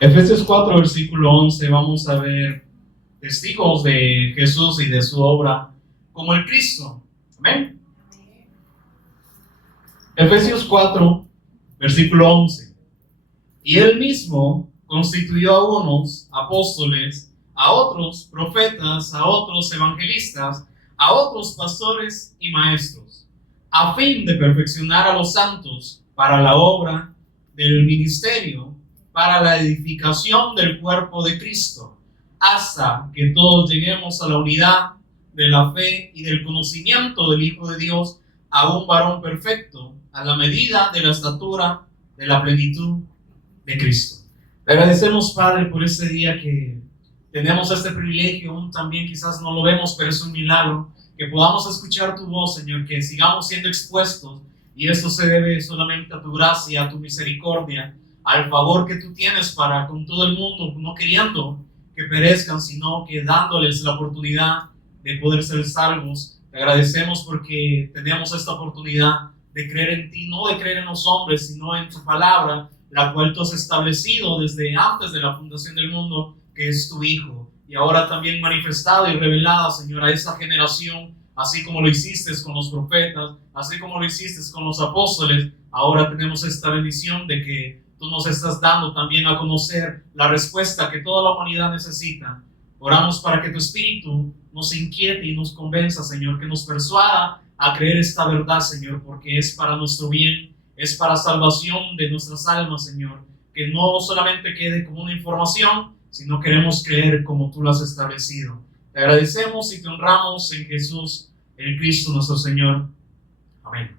Efesios 4, versículo 11, vamos a ver testigos de Jesús y de su obra como el Cristo. Amén. Efesios 4, versículo 11. Y él mismo constituyó a unos apóstoles, a otros profetas, a otros evangelistas, a otros pastores y maestros, a fin de perfeccionar a los santos para la obra del ministerio, para la edificación del cuerpo de Cristo, hasta que todos lleguemos a la unidad de la fe y del conocimiento del Hijo de Dios, a un varón perfecto, a la medida de la estatura de la plenitud de Cristo. Le agradecemos, Padre, por este día que tenemos este privilegio, aún también quizás no lo vemos, pero es un milagro, que podamos escuchar tu voz, Señor, que sigamos siendo expuestos, y esto se debe solamente a tu gracia, a tu misericordia, al favor que tú tienes para con todo el mundo, no queriendo que perezcan, sino que dándoles la oportunidad de poder ser salvos. Te agradecemos porque tenemos esta oportunidad de creer en ti, no de creer en los hombres, sino en tu palabra, la cual tú has establecido desde antes de la fundación del mundo, que es tu Hijo, y ahora también manifestada y revelada, Señor, a esta generación, así como lo hiciste con los profetas, así como lo hiciste con los apóstoles. Ahora tenemos esta bendición de que tú nos estás dando también a conocer la respuesta que toda la humanidad necesita. Oramos para que tu Espíritu nos inquiete y nos convenza, Señor, que nos persuada a creer esta verdad, Señor, porque es para nuestro bien, es para salvación de nuestras almas, Señor, que no solamente quede como una información, sino queremos creer como tú lo has establecido. Te agradecemos y te honramos en Jesús, el Cristo nuestro Señor. Amén.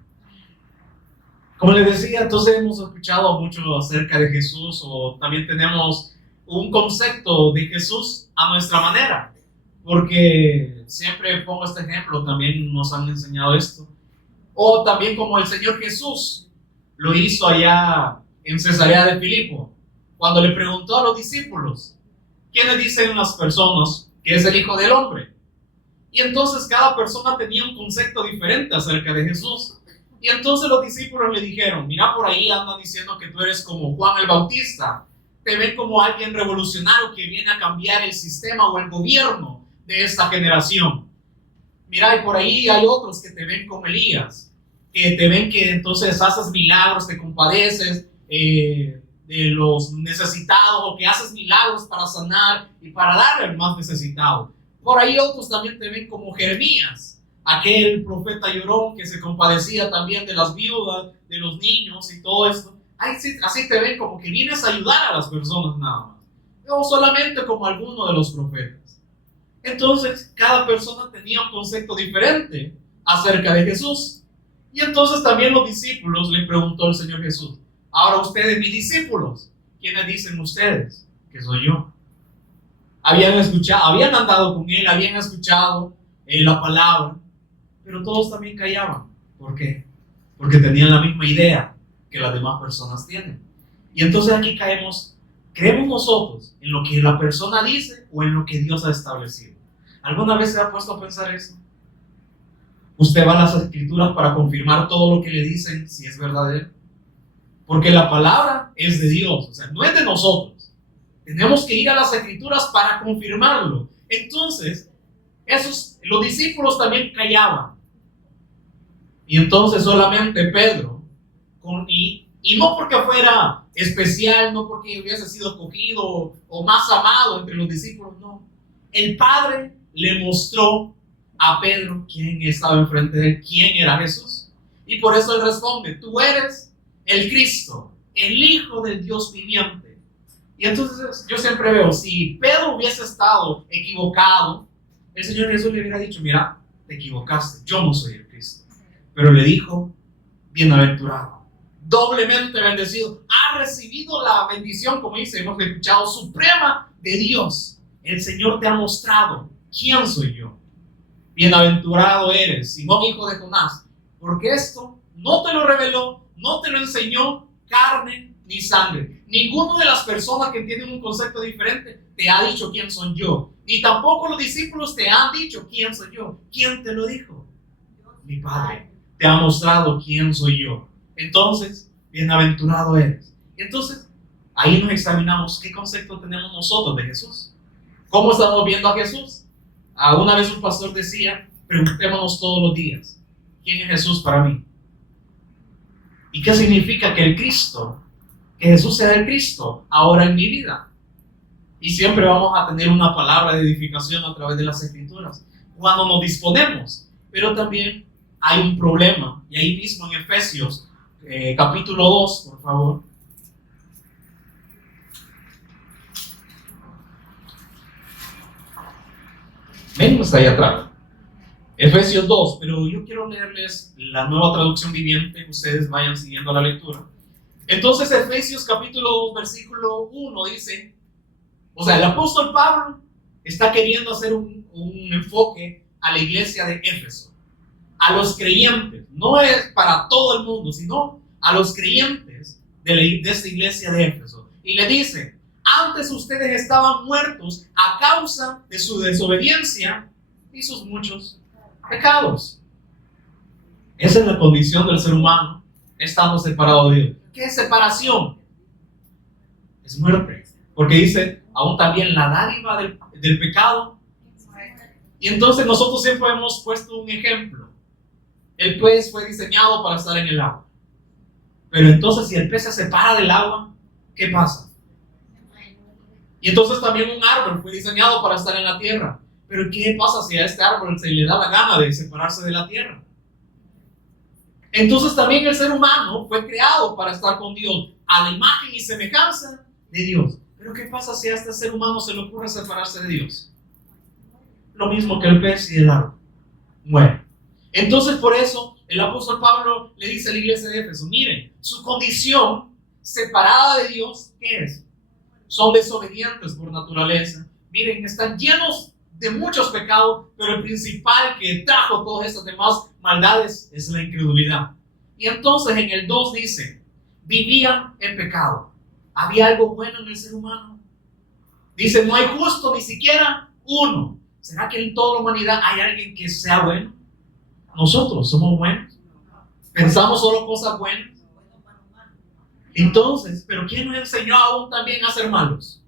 Como les decía, entonces hemos escuchado mucho acerca de Jesús, o también tenemos un concepto de Jesús a nuestra manera, porque siempre pongo este ejemplo, también nos han enseñado esto, o también como el Señor Jesús lo hizo allá en Cesarea de Filipo, cuando le preguntó a los discípulos, ¿quiénes dicen las personas que es el Hijo del Hombre? Y entonces cada persona tenía un concepto diferente acerca de Jesús. Y entonces los discípulos le dijeron, mira, por ahí andan diciendo que tú eres como Juan el Bautista, te ven como alguien revolucionario que viene a cambiar el sistema o el gobierno de esta generación. Mira, y por ahí hay otros que te ven como Elías, que te ven que entonces haces milagros, te compadeces de los necesitados, o que haces milagros para sanar y para darle al más necesitado. Por ahí otros también te ven como Jeremías, aquel profeta llorón que se compadecía también de las viudas, de los niños y todo esto. Así te ven como que vienes a ayudar a las personas nada más, o solamente como alguno de los profetas. Entonces cada persona tenía un concepto diferente acerca de Jesús. Y entonces también los discípulos le preguntó al Señor Jesús, ahora ustedes, mis discípulos, ¿quiénes dicen ustedes que soy yo? Habían escuchado, habían andado con él, habían escuchado la palabra, pero todos también callaban. ¿Por qué? Porque tenían la misma idea que las demás personas tienen. Y entonces aquí creemos nosotros en lo que la persona dice o en lo que Dios ha establecido. ¿Alguna vez se ha puesto a pensar eso? Usted va a las escrituras para confirmar todo lo que le dicen si es verdadero, porque la palabra es de Dios, o sea, no es de nosotros. Tenemos que ir a las escrituras para confirmarlo. Entonces los discípulos también callaban, y entonces solamente Pedro, y no porque fuera especial, no porque hubiese sido escogido o más amado entre los discípulos, no. El Padre le mostró a Pedro quién estaba enfrente de él, quién era Jesús. Y por eso él responde, tú eres el Cristo, el Hijo del Dios viviente. Y entonces yo siempre veo, si Pedro hubiese estado equivocado, el Señor Jesús le hubiera dicho, mira, te equivocaste, yo no soy el Cristo. Pero le dijo, bienaventurado, doblemente bendecido, ha recibido la bendición, como dice, hemos escuchado, suprema de Dios. El Señor te ha mostrado quién soy yo. Bienaventurado eres, Simón, hijo de Jonás, porque esto no te lo reveló, no te lo enseñó carne ni sangre. Ninguno de las personas que tienen un concepto diferente te ha dicho quién soy yo. Ni tampoco los discípulos te han dicho quién soy yo. ¿Quién te lo dijo? Mi Padre te ha mostrado quién soy yo. Entonces, bienaventurado eres. Entonces, ahí nos examinamos qué concepto tenemos nosotros de Jesús. ¿Cómo estamos viendo a Jesús? Una vez un pastor decía, preguntémonos todos los días, ¿quién es Jesús para mí? ¿Y qué significa que que Jesús sea el Cristo ahora en mi vida? Y siempre vamos a tener una palabra de edificación a través de las Escrituras, cuando nos disponemos. Pero también hay un problema, y ahí mismo en Efesios, capítulo 2, por favor. Ven, está ahí atrás. Efesios 2, pero yo quiero leerles la Nueva Traducción Viviente, que ustedes vayan siguiendo la lectura. Entonces, Efesios capítulo 2, versículo 1 dice, o sea, el apóstol Pablo está queriendo hacer un enfoque a la iglesia de Éfeso, a los creyentes, no es para todo el mundo, sino a los creyentes de esta iglesia de Éfeso. Y le dice, antes ustedes estaban muertos a causa de su desobediencia y sus muchos pecados. Esa es la condición del ser humano, estando separado de Dios. ¿Qué es separación? Es muerte. Porque dice, aún también la dádiva del pecado. Y entonces nosotros siempre hemos puesto un ejemplo. El pez fue diseñado para estar en el agua. Pero entonces si el pez se separa del agua, ¿qué pasa? Y entonces también un árbol fue diseñado para estar en la tierra. Pero ¿qué pasa si a este árbol se le da la gana de separarse de la tierra? Entonces también el ser humano fue creado para estar con Dios, a la imagen y semejanza de Dios. Pero ¿qué pasa si a este ser humano se le ocurre separarse de Dios? Lo mismo que el pez y el árbol. Muere. Entonces por eso el apóstol Pablo le dice a la iglesia de Éfeso, miren, su condición separada de Dios, ¿qué es? Son desobedientes por naturaleza. Miren, están llenos de muchos pecados, pero el principal que trajo todas estas demás maldades es la incredulidad. Y entonces en el 2 dice, vivían en pecado. ¿Había algo bueno en el ser humano? Dice, no hay justo ni siquiera uno. ¿Será que en toda la humanidad hay alguien que sea bueno? Nosotros somos buenos. Pensamos solo cosas buenas. Entonces, ¿pero quién nos enseñó aún también a ser malos?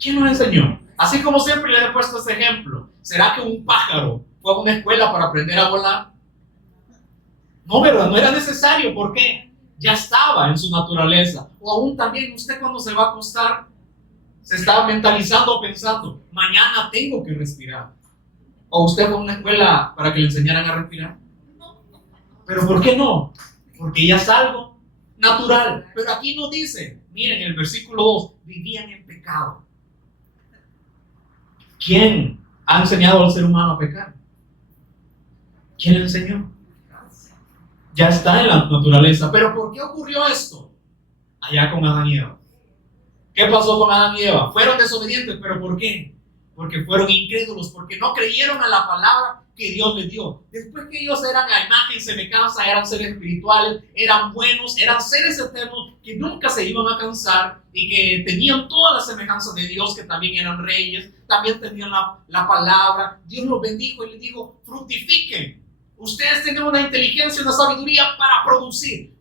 ¿Quién nos enseñó? Así como siempre le he puesto este ejemplo. ¿Será que un pájaro fue a una escuela para aprender a volar? No, ¿verdad? No era necesario. ¿Por qué? Ya estaba en su naturaleza. O aún también usted cuando se va a acostar, se está mentalizando o pensando, mañana tengo que respirar. ¿O usted fue a una escuela para que le enseñaran a respirar? ¿Pero por qué no? Porque ya es algo natural. Pero aquí nos dice, miren el versículo 2, vivían en pecado. ¿Quién ha enseñado al ser humano a pecar? ¿Quién le enseñó? Ya está en la naturaleza. ¿Pero por qué ocurrió esto? Allá con Adán y Eva. ¿Qué pasó con Adán y Eva? Fueron desobedientes, ¿pero por qué? Porque fueron incrédulos, porque no creyeron a la palabra que Dios les dio. Después que ellos eran a imagen y semejanza, eran seres espirituales, eran buenos, eran seres eternos que nunca se iban a cansar y que tenían todas las semejanzas de Dios, que también eran reyes, también tenían la palabra. Dios los bendijo y les dijo, fructifiquen. Ustedes tienen una inteligencia, una sabiduría para producir.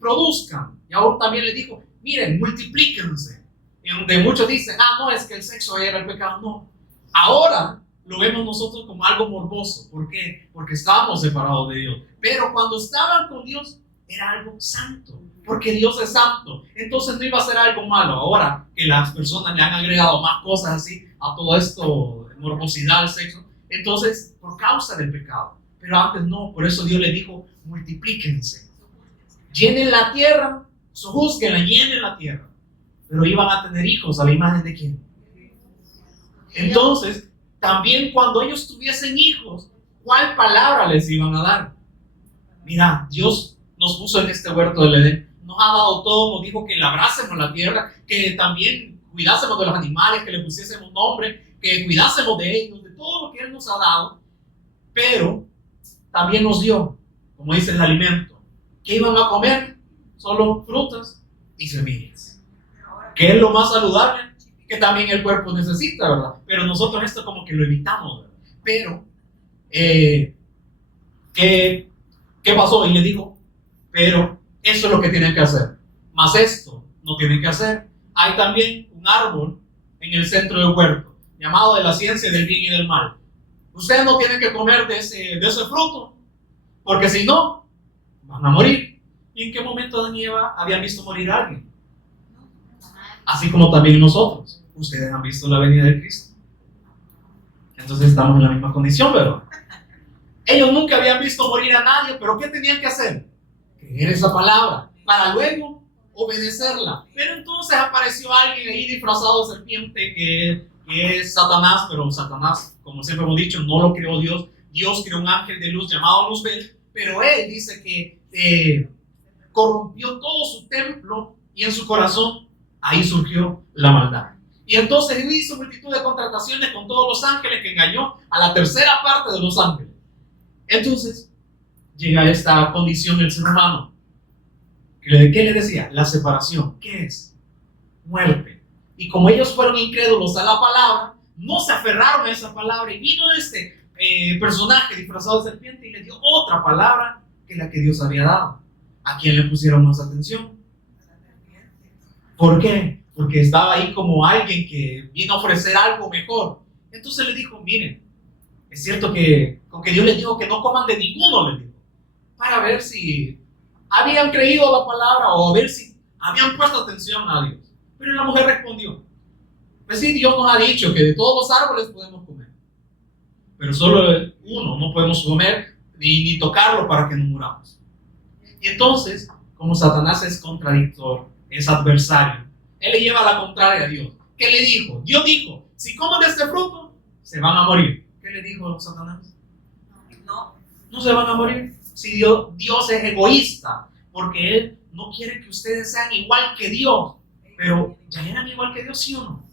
Produzcan. Y ahora también les dijo, miren, multiplíquense. Y donde muchos dicen, no, es que el sexo era el pecado. No. Ahora lo vemos nosotros como algo morboso. ¿Por qué? Porque estábamos separados de Dios. Pero cuando estaban con Dios, era algo santo. Porque Dios es santo. Entonces no iba a ser algo malo. Ahora que las personas le han agregado más cosas así a todo esto, morbosidad, el sexo. Entonces, por causa del pecado. Pero antes no. Por eso Dios le dijo, multiplíquense. Llenen la tierra. Sojúzguenla, llenen la tierra. Pero iban a tener hijos, ¿a la imagen de quién? Entonces, también cuando ellos tuviesen hijos, ¿cuál palabra les iban a dar? Mira, Dios nos puso en este huerto del Edén, nos ha dado todo, nos dijo que labrásemos la tierra, que también cuidásemos de los animales, que le pusiésemos nombre, que cuidásemos de ellos, de todo lo que Él nos ha dado, pero también nos dio, como dice el alimento. ¿Qué iban a comer? Solo frutas. y semillas, que es lo más saludable que también el cuerpo necesita, ¿verdad? Pero nosotros esto como que lo evitamos, ¿verdad? Pero, ¿qué pasó? Y le digo, pero eso es lo que tienen que hacer, más esto no tienen que hacer. Hay también un árbol en el centro del huerto, llamado de la ciencia del bien y del mal. Ustedes no tienen que comer de ese fruto, porque si no, van a morir. ¿Y en qué momento Adán y Eva habían visto morir a alguien? Así como también nosotros. Ustedes han visto la venida de Cristo. Entonces estamos en la misma condición, ¿verdad? Ellos nunca habían visto morir a nadie, pero ¿qué tenían que hacer? Creer esa palabra, para luego obedecerla. Pero entonces apareció alguien ahí disfrazado de serpiente que es Satanás, pero Satanás, como siempre hemos dicho, no lo creó Dios. Dios creó un ángel de luz llamado Luzbel, pero él dice que corrompió todo su templo y en su corazón ahí surgió la maldad. Y entonces él hizo multitud de contrataciones con todos los ángeles, que engañó a la tercera parte de los ángeles. Entonces llega a esta condición el ser humano. ¿Qué le decía? La separación. ¿Qué es? Muerte. Y como ellos fueron incrédulos a la palabra, no se aferraron a esa palabra, y vino este personaje disfrazado de serpiente y le dio otra palabra que la que Dios había dado. ¿A quién le pusieron más atención? ¿Por qué? Porque estaba ahí como alguien que vino a ofrecer algo mejor. Entonces le dijo, miren, es cierto que con que Dios les dijo que no coman de ninguno, les dijo, para ver si habían creído la palabra o a ver si habían puesto atención a Dios. Pero la mujer respondió, pues sí, Dios nos ha dicho que de todos los árboles podemos comer, pero solo uno no podemos comer ni tocarlo para que no muramos. Y entonces, como Satanás es contradictor, es adversario, él le lleva a la contraria a Dios. ¿Qué le dijo? Dios dijo, si comen de este fruto, se van a morir. ¿Qué le dijo Satanás? No se van a morir. Si Dios es egoísta, porque Él no quiere que ustedes sean igual que Dios. Pero ya eran igual que Dios, ¿sí o no?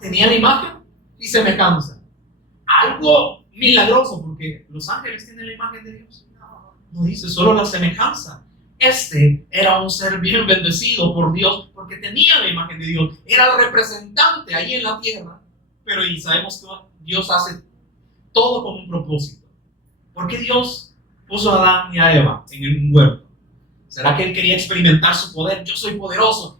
Tenían la imagen y semejanza. Algo milagroso, porque los ángeles tienen la imagen de Dios. No dice solo la semejanza. Este era un ser bien bendecido por Dios, porque tenía la imagen de Dios. Era el representante ahí en la tierra. Pero y sabemos que Dios hace todo con un propósito. ¿Por qué Dios puso a Adán y a Eva en un huerto? ¿Será que Él quería experimentar su poder? Yo soy poderoso.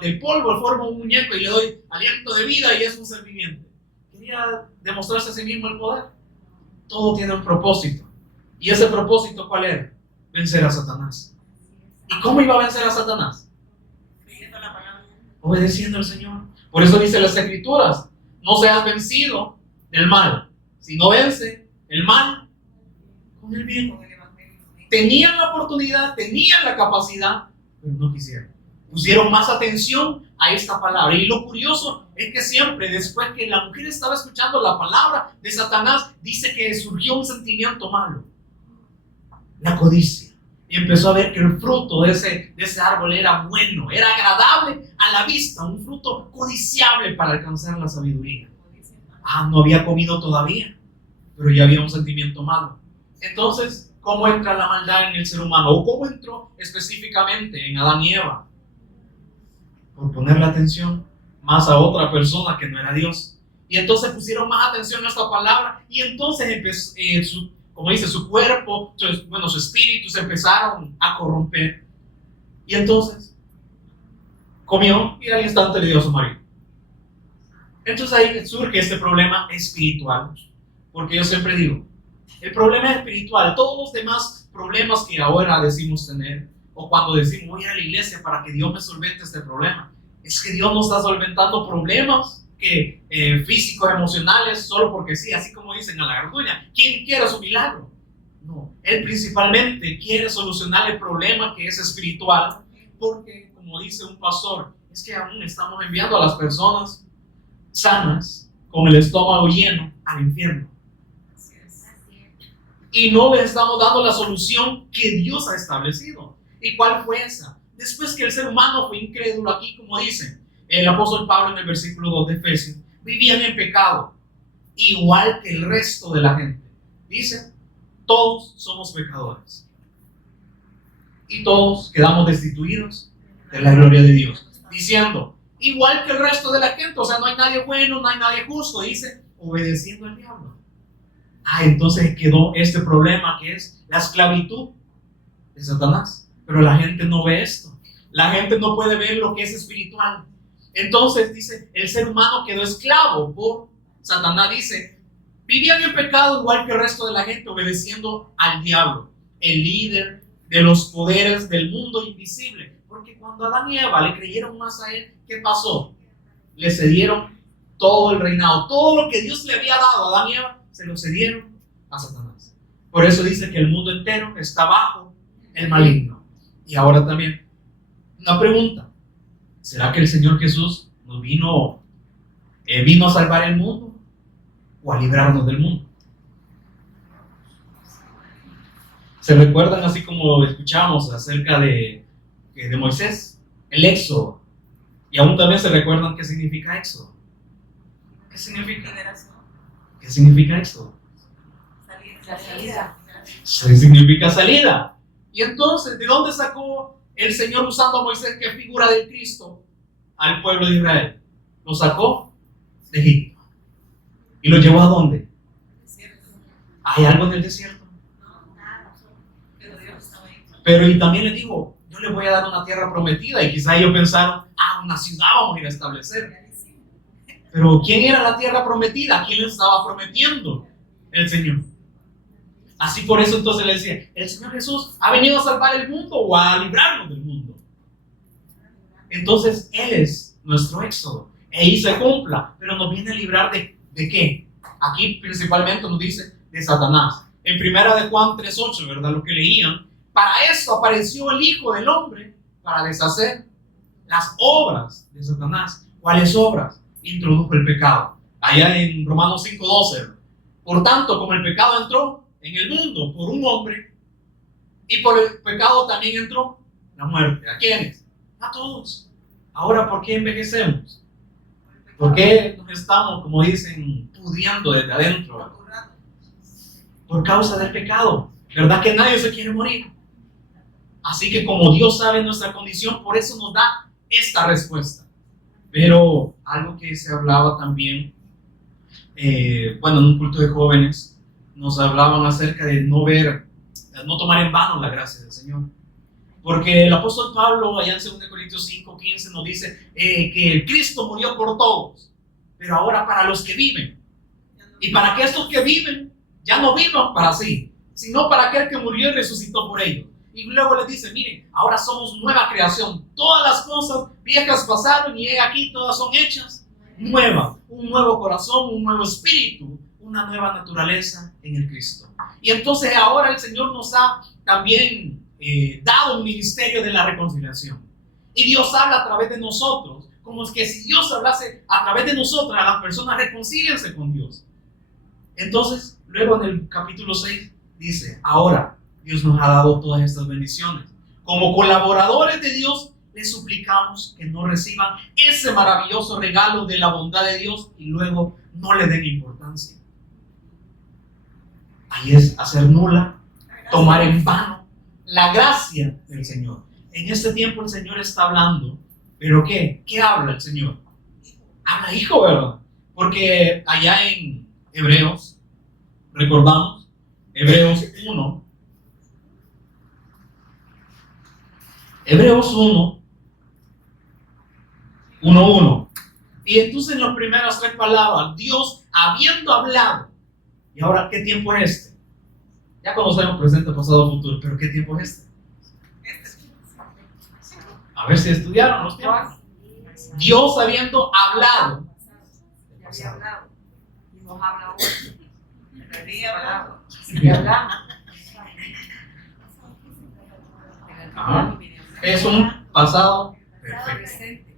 Del polvo formo un muñeco y le doy aliento de vida y es un ser viviente. ¿Quería demostrarse a sí mismo el poder? Todo tiene un propósito. ¿Y ese propósito cuál era? Vencer a Satanás. ¿Y cómo iba a vencer a Satanás? Obedeciendo al Señor. Por eso dice las Escrituras, no seas vencido del mal, sino vence el mal con el bien. Tenían la oportunidad, tenían la capacidad, pero no quisieron. Pusieron más atención a esta palabra. Y lo curioso es que siempre después que la mujer estaba escuchando la palabra de Satanás, dice que surgió un sentimiento malo, la codicia. Y empezó a ver que el fruto de ese árbol era bueno, era agradable a la vista, un fruto codiciable para alcanzar la sabiduría. No había comido todavía, pero ya había un sentimiento malo. Entonces, ¿cómo entra la maldad en el ser humano? ¿O cómo entró específicamente en Adán y Eva? Por ponerle atención más a otra persona que no era Dios. Y entonces pusieron más atención a esta palabra, y entonces empezó, como dice, su cuerpo, su espíritu se empezaron a corromper. Y entonces comió y al instante le dio a su marido. Entonces ahí surge este problema espiritual. Porque yo siempre digo, el problema es espiritual. Todos los demás problemas que ahora decimos tener, o cuando decimos voy a ir a la iglesia para que Dios me solvente este problema, es que Dios no está solventando problemas físicos, emocionales, solo porque sí, así como dicen a la garduña, ¿quién quiere su milagro? No, Él principalmente quiere solucionar el problema que es espiritual, porque como dice un pastor, es que aún estamos enviando a las personas sanas, con el estómago lleno, al infierno. Y no les estamos dando la solución que Dios ha establecido. ¿Y cuál fue esa? Después que el ser humano fue incrédulo, aquí como dice el apóstol Pablo en el versículo 2 de Efesios, vivían en pecado, igual que el resto de la gente. Dice, todos somos pecadores. Y todos quedamos destituidos de la gloria de Dios, diciendo, igual que el resto de la gente, o sea, no hay nadie bueno, no hay nadie justo, dice, obedeciendo al diablo. Entonces quedó este problema que es la esclavitud de Satanás. Pero la gente no ve esto. La gente no puede ver lo que es espiritual. Entonces dice, el ser humano quedó esclavo por Satanás. Dice, vivían en pecado igual que el resto de la gente, obedeciendo al diablo, el líder de los poderes del mundo invisible. Porque cuando Adán y Eva le creyeron más a él, ¿qué pasó? Le cedieron todo el reinado. Todo lo que Dios le había dado a Adán y Eva, se lo cedieron a Satanás. Por eso dice que el mundo entero está bajo el maligno. Y ahora también, una pregunta. ¿Será que el Señor Jesús nos vino a salvar el mundo o a librarnos del mundo? ¿Se recuerdan así como escuchamos acerca de Moisés? El éxodo. Y aún también se recuerdan qué significa éxodo. ¿Qué significa? ¿Qué significa éxodo? Salida. Significa salida. Y entonces, ¿de dónde sacó el Señor usando a Moisés, que es figura del Cristo, al pueblo de Israel? Lo sacó de Egipto. ¿Y lo llevó a dónde? ¿Hay algo en el desierto? No, nada. Pero Dios estaba ahí. Pero y también le dijo, yo le voy a dar una tierra prometida. Y quizá ellos pensaron, una ciudad vamos a ir a establecer. Pero ¿quién era la tierra prometida? ¿A quién le estaba prometiendo? El Señor. Así por eso entonces le decía, el Señor Jesús ha venido a salvar el mundo o a librarnos del mundo. Entonces Él es nuestro éxodo. Y se cumpla, pero nos viene a librar ¿de qué? Aquí principalmente nos dice de Satanás. En primera de Juan 3:8, ¿verdad? Lo que leían. Para esto apareció el Hijo del Hombre, para deshacer las obras de Satanás. ¿Cuáles obras? Introdujo el pecado. Allá en Romanos 5:12. Por tanto, como el pecado entró en el mundo por un hombre, y por el pecado también entró la muerte. ¿A quiénes? A todos. Ahora, ¿por qué envejecemos? ¿Por qué nos estamos, como dicen, pudiendo desde adentro? Por causa del pecado. ¿Verdad que nadie se quiere morir? Así que como Dios sabe nuestra condición, por eso nos da esta respuesta. Pero algo que se hablaba también, en un culto de jóvenes, nos hablaban acerca de no tomar en vano la gracia del Señor. Porque el apóstol Pablo, allá en 2 Corintios 5:15, nos dice que Cristo murió por todos, pero ahora para los que viven. Y para que estos que viven ya no vivan para sí, sino para aquel que murió y resucitó por ellos. Y luego les dice, miren, ahora somos nueva creación. Todas las cosas viejas pasaron y aquí todas son hechas nuevas. Un nuevo corazón, un nuevo espíritu, una nueva naturaleza en el Cristo. Y entonces ahora el Señor nos ha también dado un ministerio de la reconciliación. Y Dios habla a través de nosotros, como es que si Dios hablase a través de nosotros, a las personas reconcíliense con Dios. Entonces, luego en el capítulo 6 dice, ahora Dios nos ha dado todas estas bendiciones. Como colaboradores de Dios, les suplicamos que no reciban ese maravilloso regalo de la bondad de Dios y luego no le den importancia. Ahí es hacer nula, tomar en vano la gracia del Señor. En este tiempo el Señor está hablando, pero ¿qué? ¿Qué habla el Señor? Habla hijo, ¿verdad? Porque allá en Hebreos, recordamos, Hebreos 1, Hebreos 1:1. Y entonces en las primeras 3 palabras, Dios habiendo hablado. ¿Y ahora qué tiempo es este? Ya conocemos presente, pasado, futuro, pero ¿qué tiempo es este? A ver si estudiaron los tiempos. Dios habiendo hablado. Ya había hablado. Y nos habla hoy. Había hablado. Sí. Hablamos. Ajá. Es un pasado perfecto.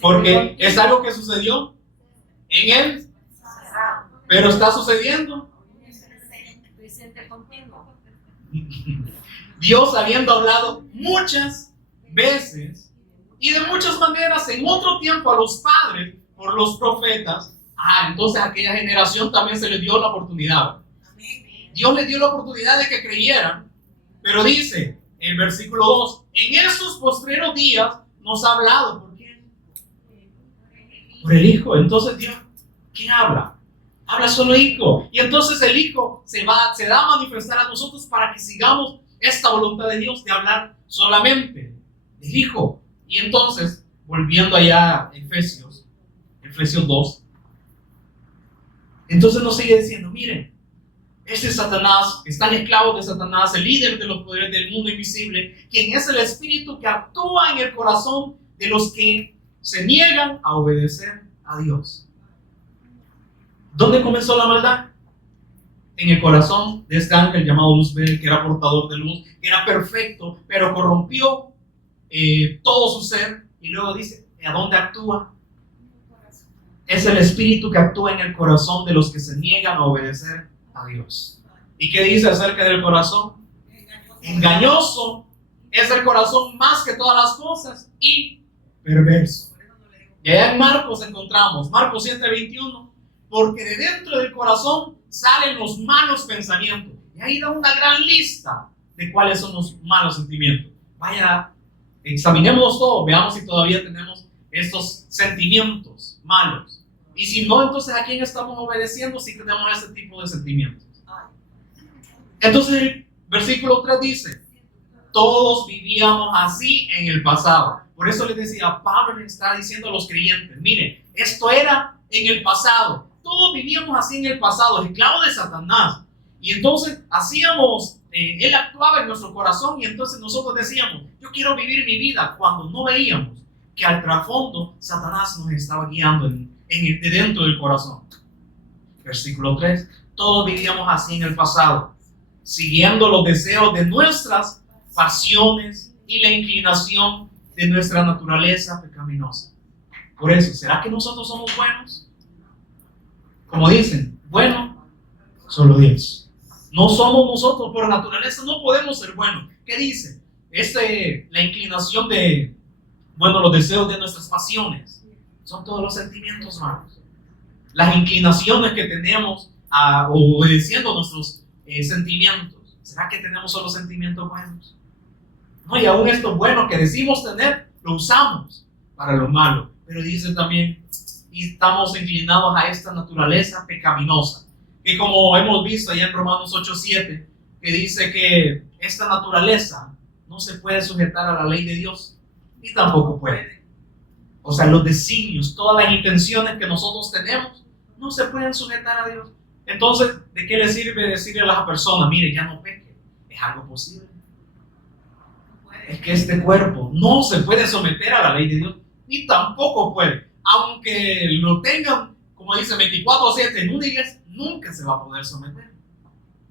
Porque es algo que sucedió en él, pero está sucediendo. Presente continuo. Dios habiendo hablado muchas veces y de muchas maneras en otro tiempo a los padres por los profetas. Entonces a aquella generación también se les dio la oportunidad. Dios les dio la oportunidad de que creyeran, pero dice el versículo 2, en estos postreros días nos ha hablado. ¿Por quién? Por el Hijo. Entonces Dios, ¿quién habla? Habla solo Hijo. Y entonces el Hijo se da a manifestar a nosotros para que sigamos esta voluntad de Dios de hablar solamente del Hijo. Y entonces, volviendo allá a Efesios 2, entonces nos sigue diciendo, miren, este Satanás, están esclavos de Satanás, el líder de los poderes del mundo invisible, quien es el espíritu que actúa en el corazón de los que se niegan a obedecer a Dios. ¿Dónde comenzó la maldad? En el corazón de este ángel llamado Luzbel, que era portador de luz, que era perfecto, pero corrompió todo su ser. Y luego dice, ¿a dónde actúa? Es el espíritu que actúa en el corazón de los que se niegan a obedecer a Dios. ¿Y qué dice acerca del corazón? Engañoso es el corazón más que todas las cosas y perverso. Y allá en Marcos encontramos, Marcos 7:21, porque de dentro del corazón salen los malos pensamientos. Y ahí da una gran lista de cuáles son los malos sentimientos. Vaya, examinemos todo, veamos si todavía tenemos estos sentimientos malos. Y si no, entonces ¿a quién estamos obedeciendo si tenemos ese tipo de sentimientos? Entonces el versículo 3 dice, todos vivíamos así en el pasado. Por eso les decía, Pablo les está diciendo a los creyentes, miren, esto era en el pasado. Todos vivíamos así en el pasado, esclavos de Satanás. Y entonces él actuaba en nuestro corazón y entonces nosotros decíamos, yo quiero vivir mi vida, cuando no veíamos que al trasfondo Satanás nos estaba guiando de dentro del corazón. Versículo 3, todos vivíamos así en el pasado, siguiendo los deseos de nuestras pasiones y la inclinación de nuestra naturaleza pecaminosa. Por eso, ¿será que nosotros somos buenos? Como dicen, bueno, solo Dios. No somos nosotros por naturaleza, no podemos ser buenos. ¿Qué dice? La inclinación de, los deseos de nuestras pasiones. Son todos los sentimientos malos. Las inclinaciones que tenemos obedeciendo nuestros sentimientos. ¿Será que tenemos solo sentimientos buenos? No, y aún estos buenos que decimos tener, lo usamos para lo malo. Pero dice también, y estamos inclinados a esta naturaleza pecaminosa, que como hemos visto allá en Romanos 8:7, que dice que esta naturaleza no se puede sujetar a la ley de Dios, y tampoco puede. O sea, los designios, todas las intenciones que nosotros tenemos, no se pueden sujetar a Dios. Entonces, ¿de qué le sirve decirle a las personas, mire, ya no peque? ¿Es algo posible? Es que este cuerpo no se puede someter a la ley de Dios, ni tampoco puede. Aunque lo tengan, como dice, 24/7 en una iglesia, nunca se va a poder someter.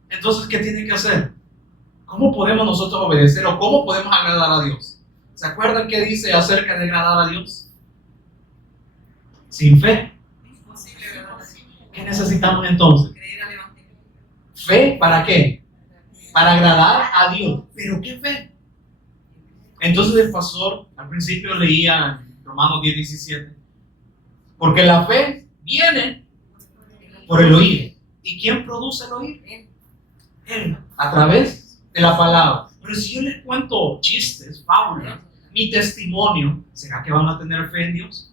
Entonces, ¿qué tiene que hacer? ¿Cómo podemos nosotros obedecer o cómo podemos agradar a Dios? ¿Se acuerdan qué dice acerca de agradar a Dios? Sin fe. ¿Qué necesitamos entonces? ¿Fe para qué? Para agradar a Dios. ¿Pero qué fe? Entonces el pastor al principio leía en Romanos 10:17, porque la fe viene por el oír. ¿Y quién produce el oír? Él, a través de la palabra. Pero si yo les cuento chistes, fábulas, mi testimonio, ¿será que van a tener fe en Dios?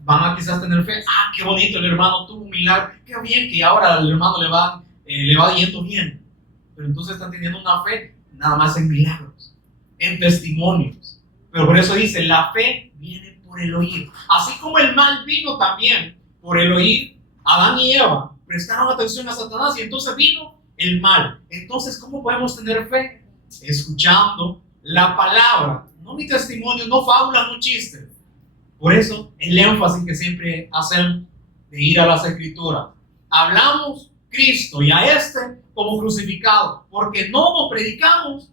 Van a quizás tener fe, qué bonito, el hermano tuvo un milagro, qué bien que ahora al hermano le va yendo bien. Pero entonces están teniendo una fe nada más en milagros, en testimonios. Pero por eso dice, la fe viene por el oír. Así como el mal vino también por el oír, Adán y Eva prestaron atención a Satanás y entonces vino el mal. Entonces, ¿cómo podemos tener fe? Escuchando la palabra, no mi testimonio, no fábulas, no chistes. Por eso el énfasis que siempre hacen de ir a las escrituras. Hablamos Cristo y a como crucificado, porque no nos predicamos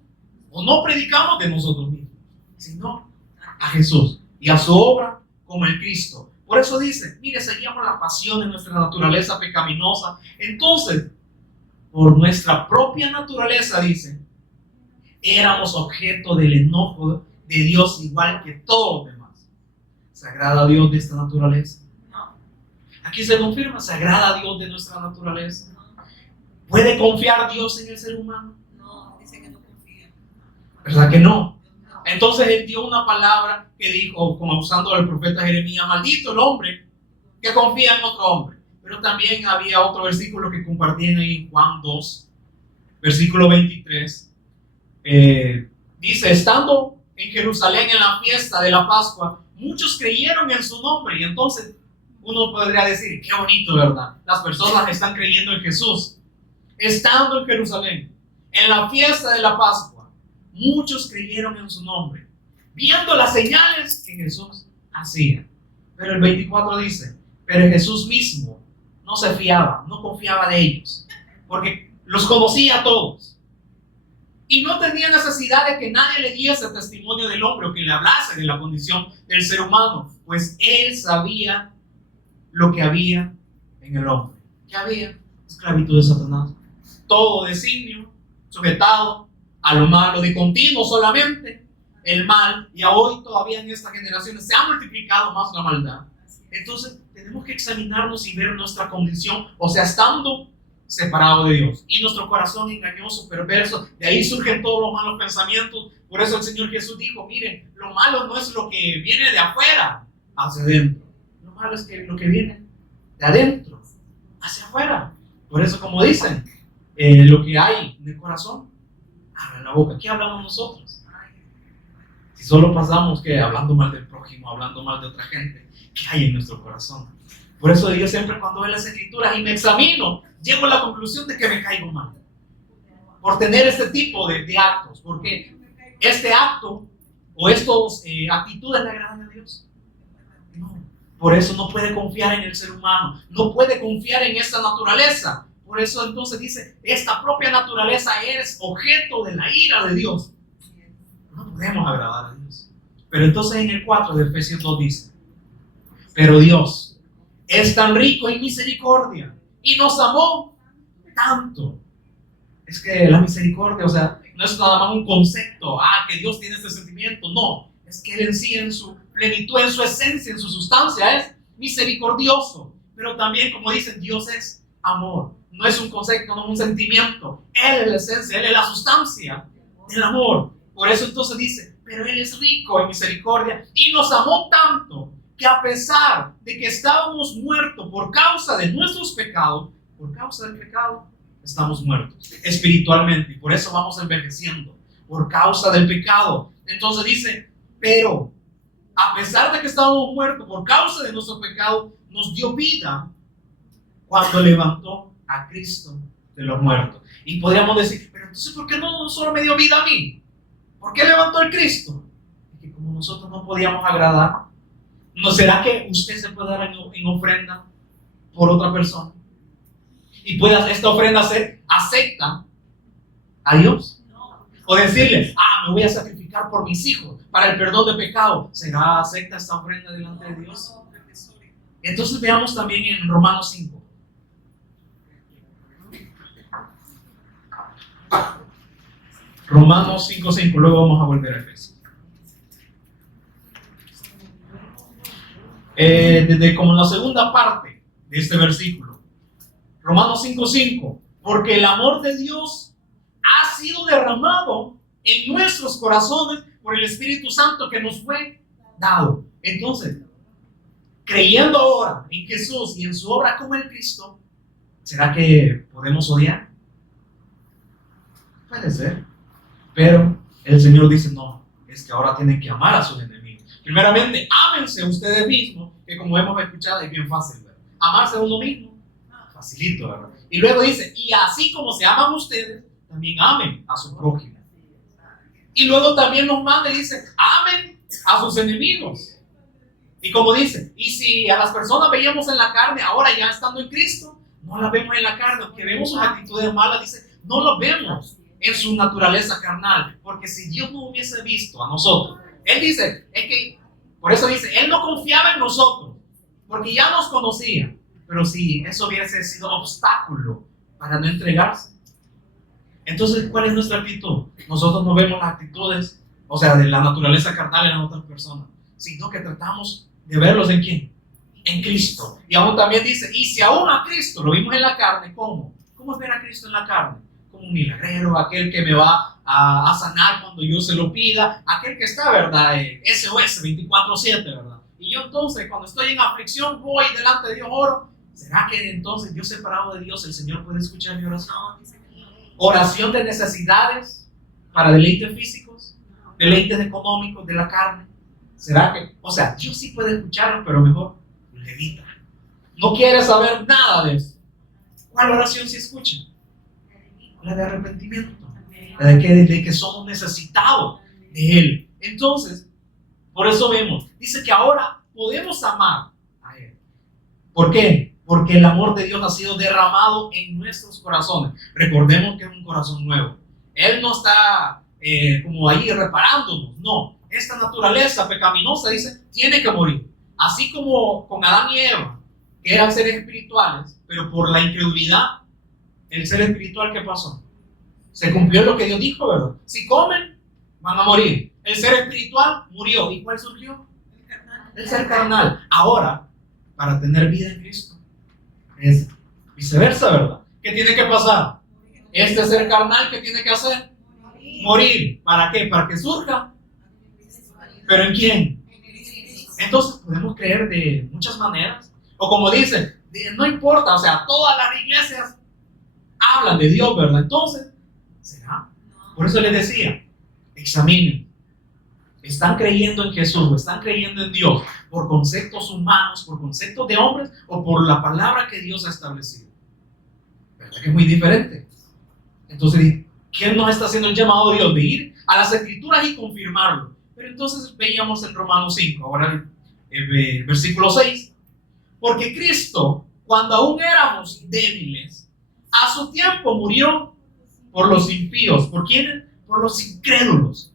o no predicamos de nosotros mismos, sino a Jesús y a su obra como el Cristo. Por eso dice, mire, seguíamos la pasión de nuestra naturaleza pecaminosa. Entonces, por nuestra propia naturaleza, dice, éramos objeto del enojo de Dios igual que todos los demás. ¿Se agrada a Dios de esta naturaleza? No. Aquí se confirma, ¿se agrada a Dios de nuestra naturaleza? ¿Puede confiar Dios en el ser humano? No, dice que no confía. ¿Verdad que no? Entonces él dio una palabra que dijo, como usando al profeta Jeremías: maldito el hombre que confía en otro hombre. Pero también había otro versículo que compartían ahí en Juan 2, versículo 23. Dice: estando en Jerusalén en la fiesta de la Pascua, muchos creyeron en su nombre. Y entonces uno podría decir: qué bonito, ¿verdad? Las personas están creyendo en Jesús. Estando en Jerusalén en la fiesta de la Pascua, muchos creyeron en su nombre, viendo las señales que Jesús hacía. Pero el 24 dice: pero Jesús mismo no se fiaba, no confiaba de ellos, porque los conocía a todos y no tenía necesidad de que nadie le diese testimonio del hombre o que le hablase de la condición del ser humano, pues él sabía lo que había en el hombre. ¿Qué había? Esclavitud de Satanás. Todo designio sujetado a lo malo, de continuo solamente el mal, y hoy todavía en esta generación se ha multiplicado más la maldad. Entonces tenemos que examinarnos y ver nuestra condición, o sea, estando separado de Dios, y nuestro corazón engañoso, perverso. De ahí surgen todos los malos pensamientos. Por eso el Señor Jesús dijo: miren, lo malo no es lo que viene de afuera hacia adentro, lo malo es que lo que viene de adentro hacia afuera. Por eso, como dicen, lo que hay en el corazón habla en la boca. ¿Qué hablamos nosotros? Si solo pasamos que hablando mal del prójimo, hablando mal de otra gente, ¿qué hay en nuestro corazón? Por eso yo siempre, cuando veo las escrituras y me examino, llego a la conclusión de que me caigo mal por tener este tipo de actos, porque este acto o estas actitudes le agradan a Dios. No. Por eso no puede confiar en el ser humano, no puede confiar en esta naturaleza. Por eso entonces dice: esta propia naturaleza es objeto de la ira de Dios. No podemos agradar a Dios. Pero entonces en el 4 de Efesios 2 dice: pero Dios es tan rico en misericordia y nos amó tanto. Es que la misericordia, o sea, no es nada más un concepto, que Dios tiene este sentimiento. No, es que Él en sí, en su plenitud, en su esencia, en su sustancia, es misericordioso. Pero también, como dicen, Dios es amor. No es un concepto, no es un sentimiento. Él es la esencia, Él es la sustancia del amor. Por eso entonces dice: pero Él es rico en misericordia y nos amó tanto, que a pesar de que estábamos muertos por causa de nuestros pecados, por causa del pecado, estamos muertos espiritualmente, y por eso vamos envejeciendo, por causa del pecado. Entonces dice: pero a pesar de que estábamos muertos por causa de nuestros pecados, nos dio vida cuando levantó a Cristo de los muertos. Y podríamos decir: pero entonces, ¿por qué no solo me dio vida a mí? ¿Por qué levantó el Cristo? Es que como nosotros no podíamos agradar, ¿no será que usted se puede dar en ofrenda por otra persona? Y pueda esta ofrenda ser acepta a Dios. O decirle: me voy a sacrificar por mis hijos para el perdón de pecado. ¿Será acepta esta ofrenda delante de Dios? Entonces veamos también en Romanos 5. Romanos 5:5, luego vamos a volver a Efesios. Desde como la segunda parte de este versículo, Romanos 5:5, porque el amor de Dios ha sido derramado en nuestros corazones por el Espíritu Santo que nos fue dado. Entonces, creyendo ahora en Jesús y en su obra como el Cristo, ¿será que podemos odiar? Puede ser, pero el Señor dice: no, es que ahora tienen que amar a sus enemigos. Primeramente, ámense ustedes mismos, que como hemos escuchado es bien fácil, ¿verdad? Amarse a uno mismo, facilito, ¿verdad? Y luego dice: y así como se aman ustedes, también amen a su prójimo. Y luego también nos manda y dice: amen a sus enemigos. Y como dice: y si a las personas veíamos en la carne, ahora ya estando en Cristo, no las vemos en la carne, aunque vemos sus actitudes malas, dice, no los vemos en su naturaleza carnal, porque si Dios no hubiese visto a nosotros, Él dice, es que, por eso dice, Él no confiaba en nosotros, porque ya nos conocía, pero si eso hubiese sido obstáculo para no entregarse. Entonces, ¿cuál es nuestra actitud? Nosotros no vemos las actitudes, o sea, de la naturaleza carnal en otras personas, sino que tratamos de verlos en ¿quién? En Cristo. Y aún también dice, y si aún a Cristo lo vimos en la carne, ¿cómo? ¿Cómo es ver a Cristo en la carne? como un milagrero, aquel que me va a sanar cuando yo se lo pida, aquel que está, ¿verdad? SOS 24/7, ¿verdad? Y yo entonces, cuando estoy en aflicción, voy delante de Dios, oro. ¿Será que entonces yo separado de Dios, el Señor puede escuchar mi oración? Oración de necesidades para deleites físicos, deleites económicos de la carne. ¿Será que? O sea, Dios sí puede escucharlo, pero mejor lo evita. No quiere saber nada de eso. ¿Cuál oración se escucha? La de arrepentimiento. La de que somos necesitados de Él. Entonces, por eso vemos, dice que ahora podemos amar a Él. ¿Por qué? Porque el amor de Dios ha sido derramado en nuestros corazones. Recordemos que es un corazón nuevo. Él no está como ahí reparándonos. No, esta naturaleza pecaminosa, dice, tiene que morir. Así como con Adán y Eva, que eran seres espirituales, pero por la incredulidad, el ser espiritual, ¿qué pasó? Se cumplió lo que Dios dijo, ¿verdad? Si comen, van a morir. El ser espiritual murió. ¿Y cuál surgió? El ser carnal. Ahora, para tener vida en Cristo, es viceversa, ¿verdad? ¿Qué tiene que pasar? Este ser carnal, ¿qué tiene que hacer? Morir. ¿Para qué? Para que surja. ¿Pero en quién? Entonces podemos creer de muchas maneras. O como dicen, no importa, o sea, todas las iglesias hablan de Dios, ¿verdad? Entonces, ¿será? Por eso les decía, examinen. ¿Están creyendo en Jesús o están creyendo en Dios por conceptos humanos, por conceptos de hombres o por la palabra que Dios ha establecido? ¿Verdad que es muy diferente? Entonces, ¿quién nos está haciendo el llamado de Dios? De ir a las Escrituras y confirmarlo. Pero entonces veíamos en Romanos 5, ahora el versículo 6. Porque Cristo, cuando aún éramos débiles, a su tiempo murió por los impíos. ¿Por quiénes? Por los incrédulos.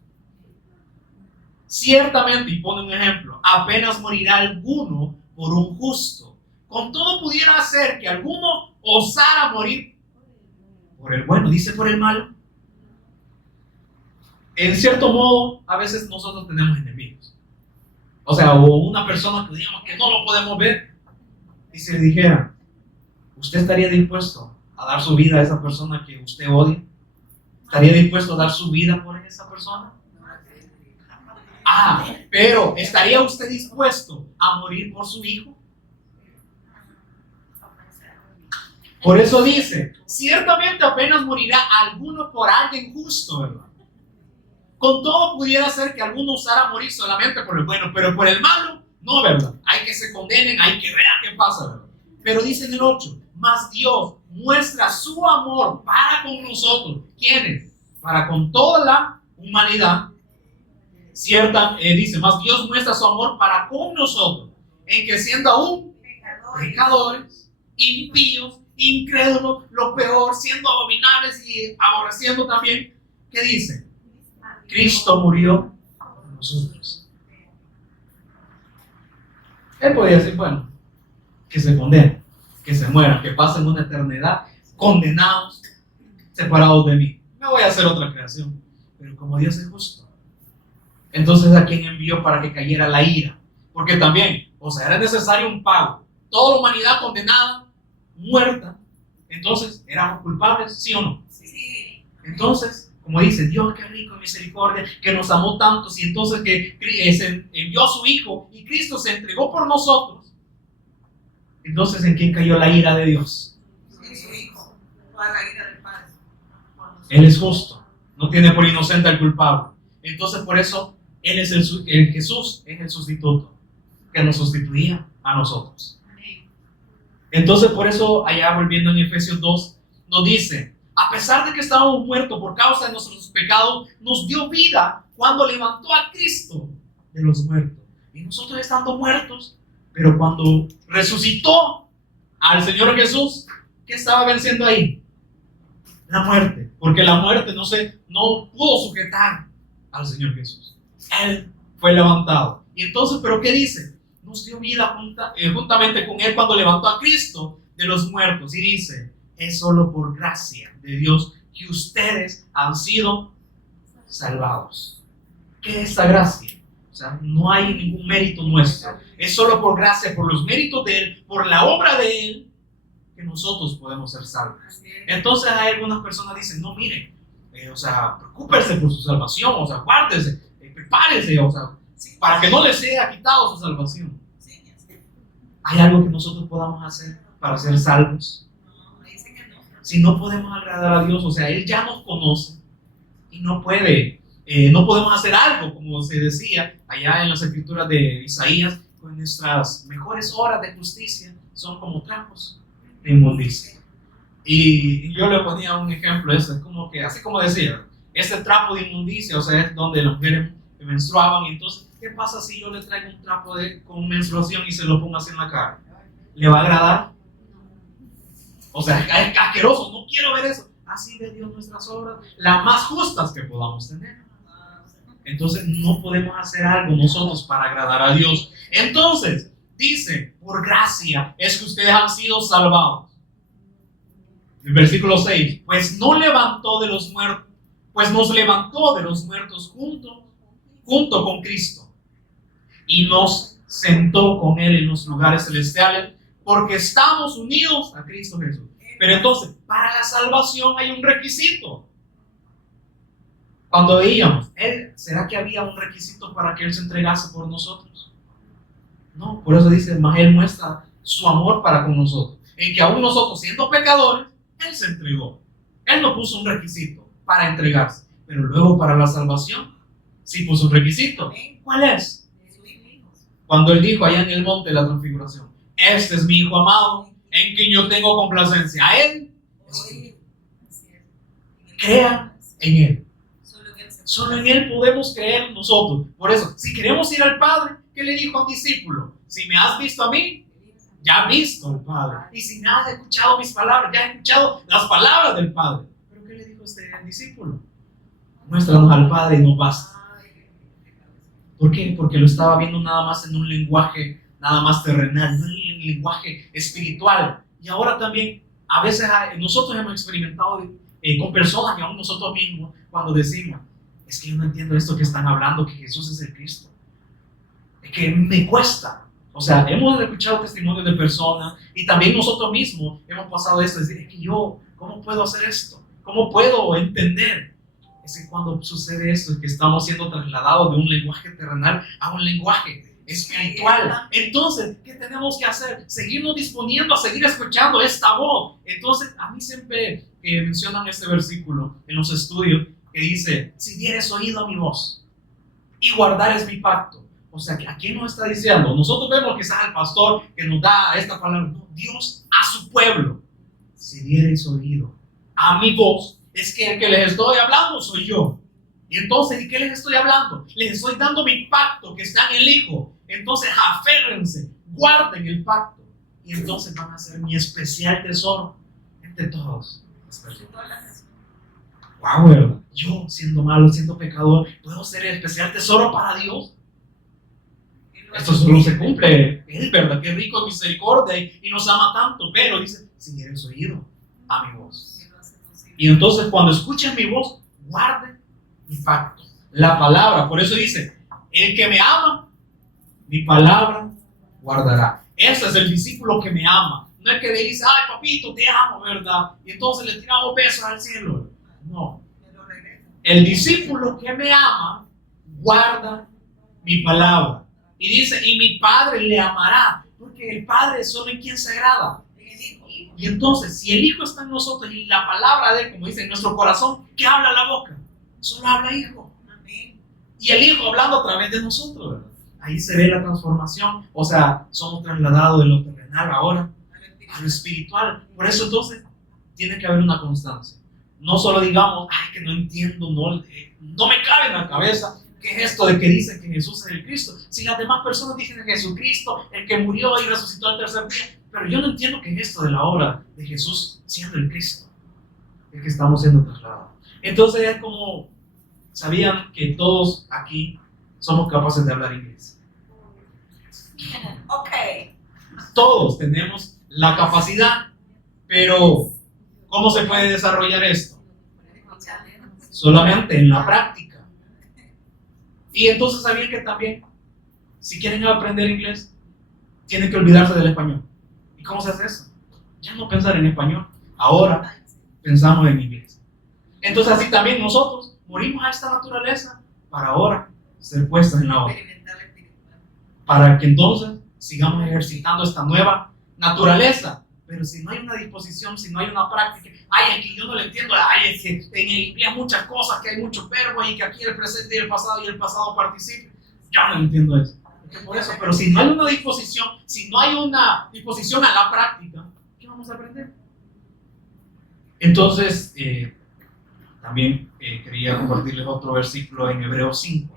Ciertamente, y pone un ejemplo, apenas morirá alguno por un justo. Con todo pudiera ser que alguno osara morir por el bueno, dice por el malo. En cierto modo, a veces nosotros tenemos enemigos. O sea, o una persona que digamos que no lo podemos ver, y si le dijera, ¿usted estaría dispuesto a dar su vida a esa persona que usted odia? ¿Estaría dispuesto a dar su vida por esa persona? Pero ¿estaría usted dispuesto a morir por su hijo? Por eso dice, ciertamente apenas morirá alguno por alguien justo, ¿verdad? Con todo pudiera ser que alguno osara morir solamente por el bueno, pero por el malo, no, ¿verdad? Hay que se condenen, hay que ver qué pasa, ¿verdad? Pero dice en el 8, mas Dios muestra su amor para con nosotros. ¿Quiénes? Para con toda la humanidad. Dice, mas Dios muestra su amor para con nosotros, en que siendo aún pecadores, impíos, incrédulos, lo peor, siendo abominables y aborreciendo también, ¿qué dice? Cristo murió por nosotros. Él podía decir, bueno, que se condenen, que se mueran, que pasen una eternidad condenados, separados de mí. Me voy a hacer otra creación. Pero como Dios es justo, entonces ¿a quién envió para que cayera la ira? Porque también, o sea, era necesario un pago. Toda la humanidad condenada, muerta. Entonces, ¿éramos culpables? ¿Sí o no? Sí. Entonces, como dice, Dios que es rico en misericordia, que nos amó tanto, y entonces que envió a su Hijo y Cristo se entregó por nosotros. Entonces, ¿en quién cayó la ira de Dios? En su Hijo. Toda la ira del Padre. Él es justo, no tiene por inocente al culpable. Entonces, por eso, Él es el Jesús es el sustituto que nos sustituía a nosotros. Entonces, por eso, allá volviendo en Efesios 2, nos dice, a pesar de que estábamos muertos por causa de nuestros pecados, nos dio vida cuando levantó a Cristo de los muertos. Y nosotros estando muertos, pero cuando resucitó al Señor Jesús, ¿qué estaba venciendo ahí? La muerte. Porque la muerte no pudo sujetar al Señor Jesús. Él fue levantado. Y entonces, ¿pero qué dice? Nos dio vida juntamente con Él cuando levantó a Cristo de los muertos. Y dice, es solo por gracia de Dios que ustedes han sido salvados. ¿Qué es esa gracia? O sea, no hay ningún mérito nuestro. Es solo por gracia, por los méritos de Él, por la obra de Él, que nosotros podemos ser salvos. Así es. Entonces hay algunas personas que dicen, no, miren, preocúpese por su salvación, guárdese, prepárese, para que no le sea quitado su salvación. Sí, así es. ¿Hay algo que nosotros podamos hacer para ser salvos? No, dice que no. Si no podemos agradar a Dios, Él ya nos conoce y no podemos hacer algo, como se decía allá en las escrituras de Isaías, con nuestras mejores horas de justicia son como trapos de inmundicia. Y yo le ponía un ejemplo, eso es como que, así como decía, este trapo de inmundicia, es donde las mujeres menstruaban, y entonces, ¿qué pasa si yo le traigo un trapo con menstruación y se lo pongo así en la cara? ¿Le va a agradar? Es asqueroso, no quiero ver eso. Así ve Dios nuestras obras, las más justas que podamos tener. Entonces no podemos hacer algo nosotros para agradar a Dios. Entonces, dice, por gracia es que ustedes han sido salvados. El versículo 6, pues nos levantó de los muertos junto con Cristo y nos sentó con Él en los lugares celestiales, porque estamos unidos a Cristo Jesús. Pero entonces, para la salvación hay un requisito. Cuando veíamos, ¿será que había un requisito para que Él se entregase por nosotros? No, por eso dice, más Él muestra su amor para con nosotros, en que aún nosotros siendo pecadores, Él se entregó. Él no puso un requisito para entregarse, pero luego para la salvación sí puso un requisito. ¿Cuál es? Cuando Él dijo allá en el monte de la transfiguración, este es mi Hijo amado, en quien yo tengo complacencia. A Él, crean en Él. Solo en Él podemos creer nosotros. Por eso, si queremos ir al Padre, ¿qué le dijo al discípulo? Si me has visto a mí, ya has visto al Padre. Y si me has escuchado mis palabras, ya has escuchado las palabras del Padre. ¿Pero qué le dijo usted al discípulo? Muéstranos al Padre y nos basta. ¿Por qué? Porque lo estaba viendo nada más en un lenguaje nada más terrenal, no en un lenguaje espiritual. Y ahora también, a veces nosotros hemos experimentado con personas y aún nosotros mismos, cuando decimos, es que yo no entiendo esto que están hablando, que Jesús es el Cristo. Es que me cuesta. Hemos escuchado testimonios de personas y también nosotros mismos hemos pasado esto, es decir, es que yo, ¿cómo puedo hacer esto? ¿Cómo puedo entender? Es que cuando sucede esto, es que estamos siendo trasladados de un lenguaje terrenal a un lenguaje espiritual. Entonces, ¿qué tenemos que hacer? Seguirnos disponiendo a seguir escuchando esta voz. Entonces, a mí siempre mencionan este versículo en los estudios que dice, si dieres oído a mi voz y guardares mi pacto. ¿A quién nos está diciendo? Nosotros vemos quizás al pastor que nos da esta palabra. No, Dios a su pueblo. Si dieres oído a mi voz, es que el que les estoy hablando soy yo. Y entonces, ¿y qué les estoy hablando? Les estoy dando mi pacto que está en el Hijo. Entonces, aférrense, guarden el pacto. Y entonces van a ser mi especial tesoro entre todos. Wow, ¿verdad? Yo, siendo malo, siendo pecador, puedo ser el especial tesoro para Dios. Esto solo se cumple. Es verdad que rico en misericordia y nos ama tanto. Pero dice, si tienes oído a mi voz. Y entonces, cuando escuchen mi voz, guarden mi pacto, la palabra. Por eso dice, el que me ama, mi palabra guardará. Ese es el discípulo que me ama. No es que le dice, ay papito, te amo, ¿verdad? Y entonces le tiramos besos al cielo. No. El discípulo que me ama, guarda mi palabra. Y dice, y mi Padre le amará. Porque el Padre es solo en quien se agrada. Y entonces, si el Hijo está en nosotros y la palabra de Él, como dice, en nuestro corazón, ¿qué habla la boca? Solo habla Hijo. Amén. Y el Hijo hablando a través de nosotros, ¿verdad? Ahí se ve la transformación. Somos trasladados de lo terrenal ahora a lo espiritual. Por eso entonces tiene que haber una constancia. No solo digamos, ay, que no entiendo, no me cabe en la cabeza qué es esto de que dicen que Jesús es el Cristo. Si las demás personas dicen que Jesucristo, el que murió y resucitó al tercer día, pero yo no entiendo qué es esto de la obra de Jesús siendo el Cristo, el que estamos siendo trasladados. Entonces es como, ¿sabían que todos aquí somos capaces de hablar inglés? Ok. Todos tenemos la capacidad, pero ¿cómo se puede desarrollar esto? Solamente en la práctica. Y entonces sabían que también, si quieren aprender inglés, tienen que olvidarse del español. ¿Y cómo se hace eso? ya no pensar en español, ahora pensamos en inglés. Entonces así también nosotros morimos a esta naturaleza para ahora ser puestas en la obra. Para que entonces sigamos ejercitando esta nueva naturaleza. Pero si no hay una disposición, si no hay una práctica, ay, es que yo no lo entiendo, ay, es que en el inglés hay muchas cosas, que hay muchos verbos y que aquí el presente y el pasado participan. Yo no entiendo eso. Por eso, pero si no hay una disposición, si no hay una disposición a la práctica, ¿qué vamos a aprender? Entonces, también quería compartirles otro versículo en Hebreos 5.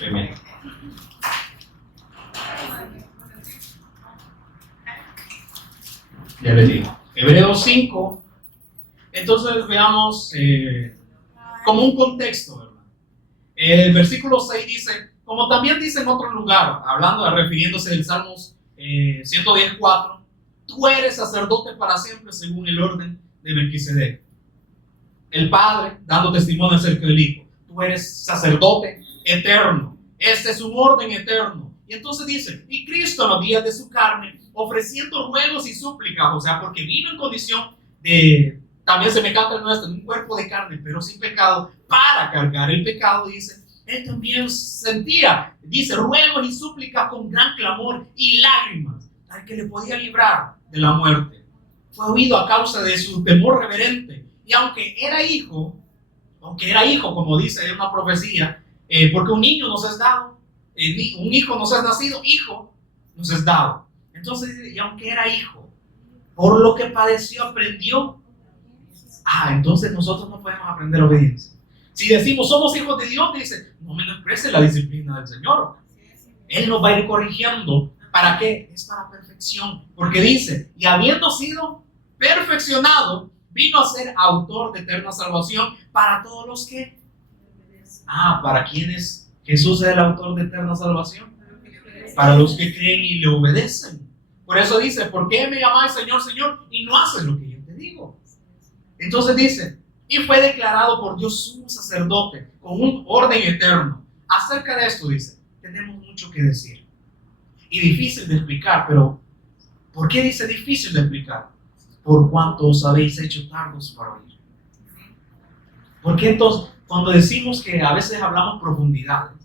Amén. Ya les digo. Hebreos 5. Entonces veamos como un contexto, ¿verdad? El versículo 6 dice, como también dice en otro lugar, refiriéndose del Salmos 110:4, tú eres sacerdote para siempre según el orden de Melquisedec. El Padre dando testimonio acerca del Hijo. Tú eres sacerdote eterno. Este es un orden eterno. Y entonces dice, y Cristo en los días de su carne, ofreciendo ruegos y súplicas, o sea, porque vino en condición de, también semejante al nuestro, en un cuerpo de carne, pero sin pecado, para cargar el pecado, dice, él también sentía, dice, ruegos y súplicas con gran clamor y lágrimas, al que le podía librar de la muerte. Fue oído a causa de su temor reverente, y aunque era hijo, como dice en una profecía, porque un niño nos es dado, un hijo nos es nacido, hijo nos es dado. Entonces, y aunque era hijo, por lo que padeció, aprendió. Entonces nosotros no podemos aprender obediencia. Si decimos somos hijos de Dios, dice, no menosprecie la disciplina del Señor. Él nos va a ir corrigiendo. ¿Para qué? Es para perfección. Porque dice, y habiendo sido perfeccionado, vino a ser autor de eterna salvación para todos los que... ¿para quiénes Jesús es el autor de eterna salvación? Para los que creen y le obedecen. Por eso dice, ¿por qué me llamáis Señor, Señor? Y no haces lo que yo te digo. Entonces dice, y fue declarado por Dios sumo sacerdote con un orden eterno. Acerca de esto dice, tenemos mucho que decir. Y difícil de explicar, pero ¿por qué dice difícil de explicar? Por cuanto os habéis hecho tardos para oír. Porque entonces, cuando decimos que a veces hablamos profundidades,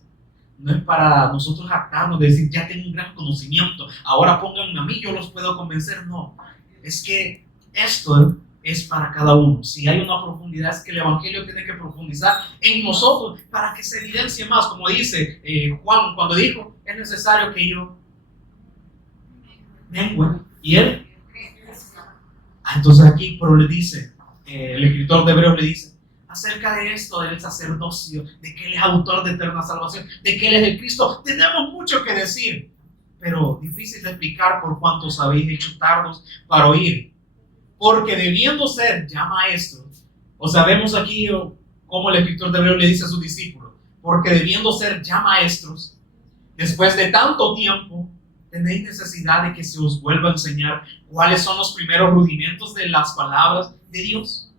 no es para nosotros jactarnos de decir, ya tengo un gran conocimiento, ahora pónganme a mí, yo los puedo convencer. No, es que esto es para cada uno. Si hay una profundidad, es que el Evangelio tiene que profundizar en nosotros para que se evidencie más, como dice Juan cuando dijo, es necesario que yo mengue y él. Entonces aquí, pero le dice, el escritor de Hebreos le dice, acerca de esto, del sacerdocio, de que Él es autor de eterna salvación, de que Él es el Cristo, tenemos mucho que decir, pero difícil de explicar por cuanto os habéis hecho tardos para oír. Porque debiendo ser ya maestros, o sea, vemos aquí como el escritor de Hebreos le dice a sus discípulos, porque debiendo ser ya maestros, después de tanto tiempo, tenéis necesidad de que se os vuelva a enseñar cuáles son los primeros rudimentos de las palabras de Dios.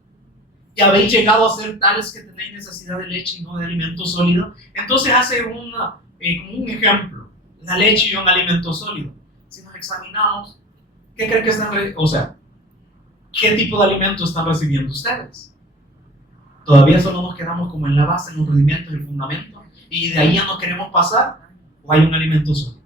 Y habéis llegado a ser tales que tenéis necesidad de leche y no de alimento sólido. Entonces hace un ejemplo, la leche y un alimento sólido. Si nos examinamos, ¿qué creen que están, qué tipo de alimento están recibiendo ustedes? Todavía solo nos quedamos como en la base, en los rudimentos, el fundamento, y de ahí ya no queremos pasar, o hay un alimento sólido.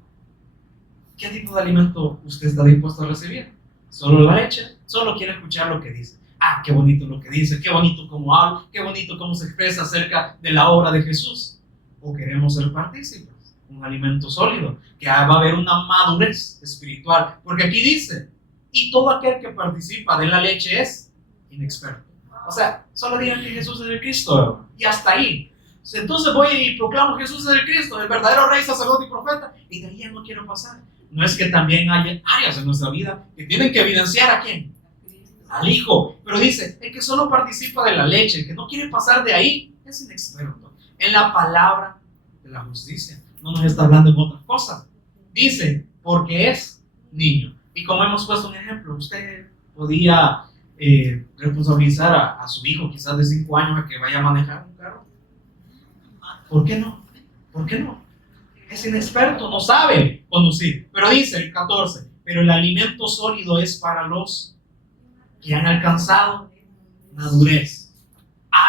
¿Qué tipo de alimento usted está dispuesto a recibir? ¿Solo la leche? ¿Solo quiere escuchar lo que dice? Qué bonito lo que dice, qué bonito cómo habla, qué bonito cómo se expresa acerca de la obra de Jesús. ¿O queremos ser partícipes? Un alimento sólido, que va a haber una madurez espiritual. Porque aquí dice, y todo aquel que participa de la leche es inexperto. O sea, solo digan que Jesús es el Cristo, y hasta ahí. Entonces voy y proclamo que Jesús es el Cristo, el verdadero rey, sacerdote y profeta, y de ahí ya no quiero pasar. No es que también hay áreas en nuestra vida que tienen que evidenciar a quién, al Hijo, pero dice, el que solo participa de la leche, el que no quiere pasar de ahí, es inexperto en la palabra de la justicia. No nos está hablando en otras cosas. Dice, porque es niño. Y como hemos puesto un ejemplo, usted podía responsabilizar a su hijo, quizás de 5 años, a que vaya a manejar un carro? ¿Por qué no? ¿Por qué no? Es inexperto, no sabe conducir. Pero dice el 14, pero el alimento sólido es para los que han alcanzado madurez.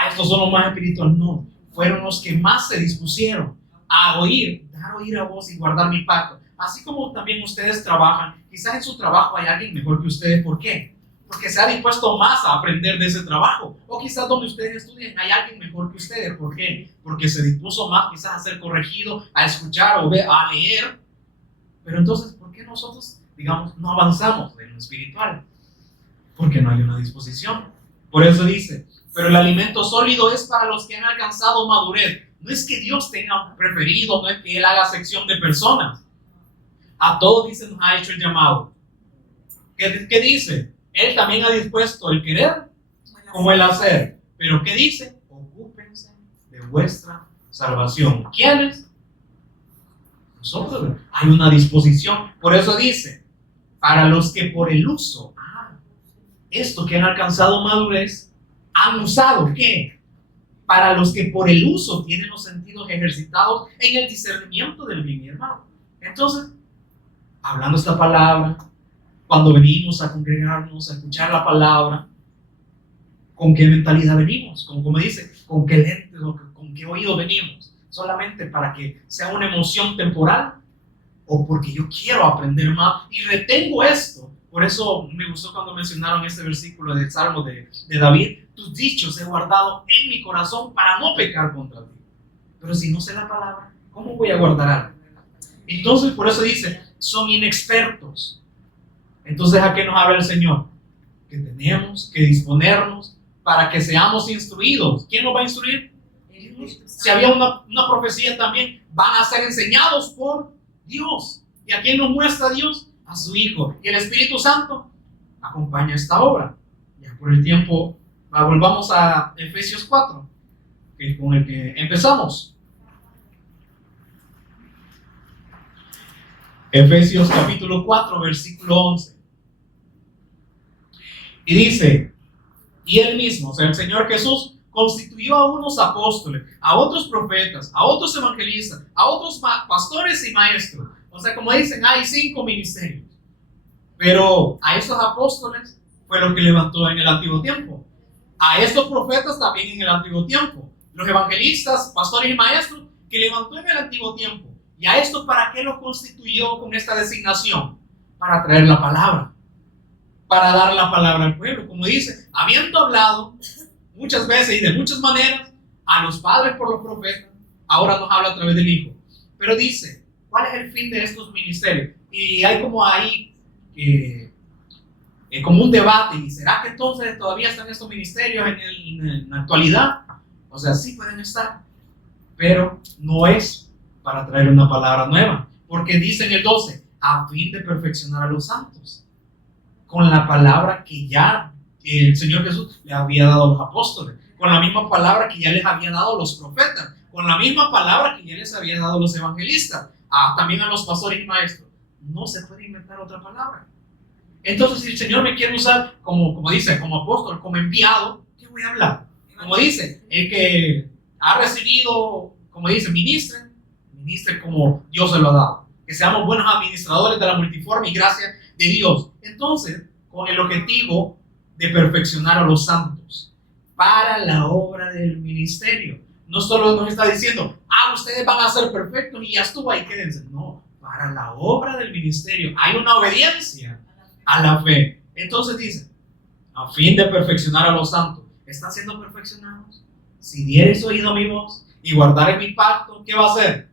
Estos son los más espirituales. No, fueron los que más se dispusieron a oír, dar oír a voz y guardar mi pacto. Así como también ustedes trabajan, quizás en su trabajo hay alguien mejor que ustedes. ¿Por qué? Porque se ha dispuesto más a aprender de ese trabajo. O quizás donde ustedes estudian hay alguien mejor que ustedes. ¿Por qué? Porque se dispuso más quizás a ser corregido, a escuchar o a leer. Pero entonces, ¿por qué nosotros, digamos, no avanzamos en lo espiritual? Porque no hay una disposición. Por eso dice, pero el alimento sólido es para los que han alcanzado madurez. No es que Dios tenga preferido, no es que Él haga sección de personas. A todos, dice, nos ha hecho el llamado. ¿Qué dice? Él también ha dispuesto el querer como el hacer. Pero ¿qué dice? Ocúpense de vuestra salvación. ¿Quiénes? Nosotros. Hay una disposición. Por eso dice, para los que por el uso, esto que han alcanzado madurez, han usado, ¿qué? Para los que por el uso tienen los sentidos ejercitados en el discernimiento del bien y el mal. Entonces, hablando esta palabra, cuando venimos a congregarnos, a escuchar la palabra, ¿con qué mentalidad venimos? Como dice, ¿con qué lentes o con qué oído venimos? ¿Solamente para que sea una emoción temporal? ¿O porque yo quiero aprender más y retengo esto? Por eso me gustó cuando mencionaron este versículo del Salmo de David. Tus dichos he guardado en mi corazón para no pecar contra ti. Pero si no sé la palabra, ¿cómo voy a guardar algo? Entonces, por eso dice, son inexpertos. Entonces, ¿a qué nos habla el Señor? Que tenemos que disponernos para que seamos instruidos. ¿Quién nos va a instruir? Si había una profecía también, van a ser enseñados por Dios. ¿Y a quién nos muestra Dios? A su Hijo. Y el Espíritu Santo acompaña esta obra. Ya por el tiempo, volvamos a Efesios 4, que es con el que empezamos. Efesios capítulo 4, versículo 11. Y dice, y Él mismo, o sea, el Señor Jesús, constituyó a unos apóstoles, a otros profetas, a otros evangelistas, a otros pastores y maestros. O sea, como dicen, hay 5 ministerios. Pero a estos apóstoles fue lo que levantó en el antiguo tiempo. A estos profetas también en el antiguo tiempo. Los evangelistas, pastores y maestros que levantó en el antiguo tiempo. ¿Y a estos para qué los constituyó con esta designación? Para traer la palabra. Para dar la palabra al pueblo. Como dice, habiendo hablado muchas veces y de muchas maneras a los padres por los profetas, ahora nos habla a través del Hijo. Pero dice, ¿cuál es el fin de estos ministerios? Y hay como ahí como un debate, y ¿será que entonces todavía están estos ministerios en la actualidad? O sea, sí pueden estar, pero no es para traer una palabra nueva, porque dice en el 12, a fin de perfeccionar a los santos, con la palabra que ya el Señor Jesús le había dado a los apóstoles, con la misma palabra que ya les había dado a los profetas, con la misma palabra que ya les había dado a los evangelistas, también a los pastores y maestros. No se puede inventar otra palabra. Entonces, si el Señor me quiere usar como dice, como apóstol, como enviado, ¿qué voy a hablar? Como dice, el que ha recibido, como dice, ministre como Dios se lo ha dado. Que seamos buenos administradores de la multiforme gracia de Dios. Entonces, con el objetivo de perfeccionar a los santos para la obra del ministerio. No solo nos está diciendo, ustedes van a ser perfectos y ya estuvo ahí, quédense. No, para la obra del ministerio hay una obediencia a la fe. Entonces dice, a fin de perfeccionar a los santos. ¿Están siendo perfeccionados? Si dieres oído a mi voz y guardares mi pacto, ¿qué va a hacer?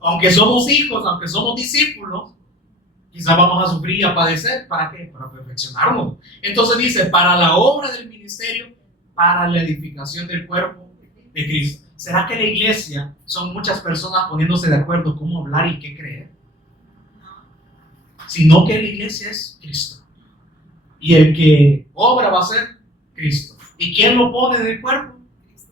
Aunque somos hijos, aunque somos discípulos, quizás vamos a sufrir y a padecer. ¿Para qué? Para perfeccionarnos. Entonces dice, para la obra del ministerio, para la edificación del cuerpo de Cristo. ¿Será que la iglesia son muchas personas poniéndose de acuerdo cómo hablar y qué creer? Sino que la iglesia es Cristo. Y el que obra va a ser Cristo. ¿Y quién lo pone en el cuerpo?